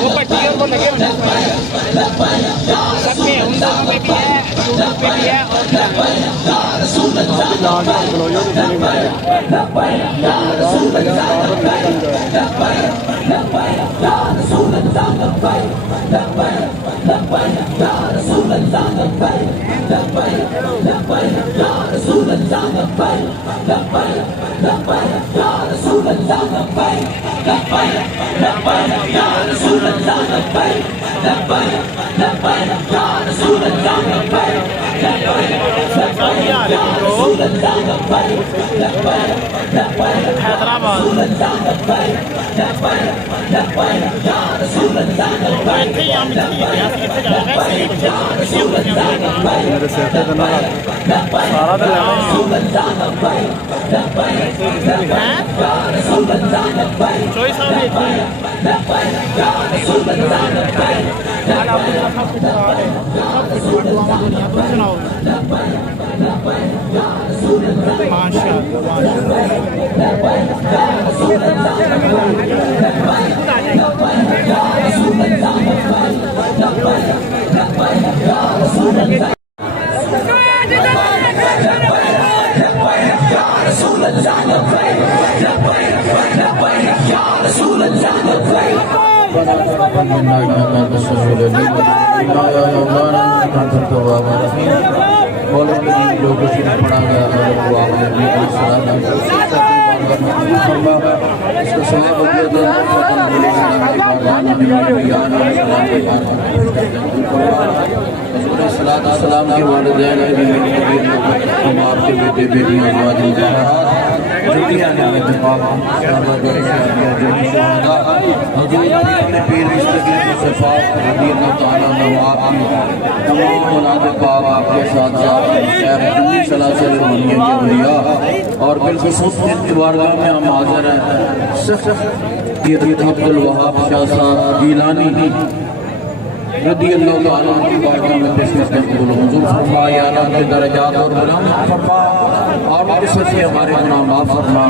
वो पट्टियों को लगे होने सब में उन दोनों में भी है, यूट्यूब पे भी है और मेरे सिर पे करना सारा तो सलाम के वालिदैन हम आपके बेटे बेटियां और बिल्कुल में हम हाजिर हैं अब्दुल वहाब शाह साहब गीलानी रदी अल्लाह तआला की बारगाह में पेश करते हैं हुजूर फरमाए या अल्लाह के दर्जात और बुलंद फरमा और उनके सच्चे हमारे गुनाह माफ फरमा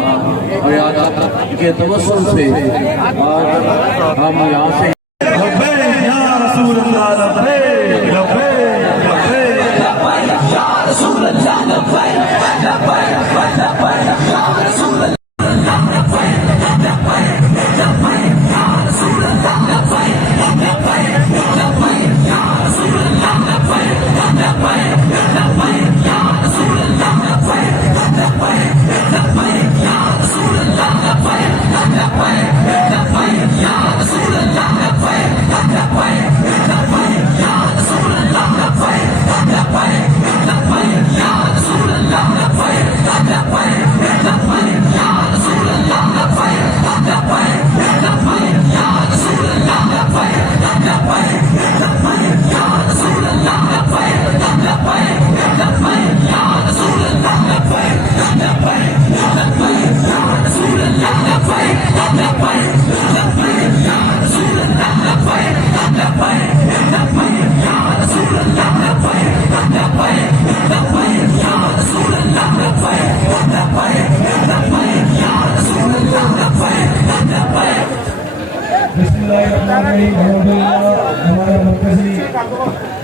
और या अल्लाह के तवस्सुल से हम यहाँ से लब्बैक या रसूल अल्लाह लब्बैक लब्बैक लब्बैक या रसूल अल्लाह लब्बैक लब्बैक लब्बैक या रसूल अल्लाह हमारा मरकजी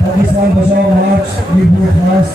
पाकिस्तान बचाओ मार्च रिपोर्ट खास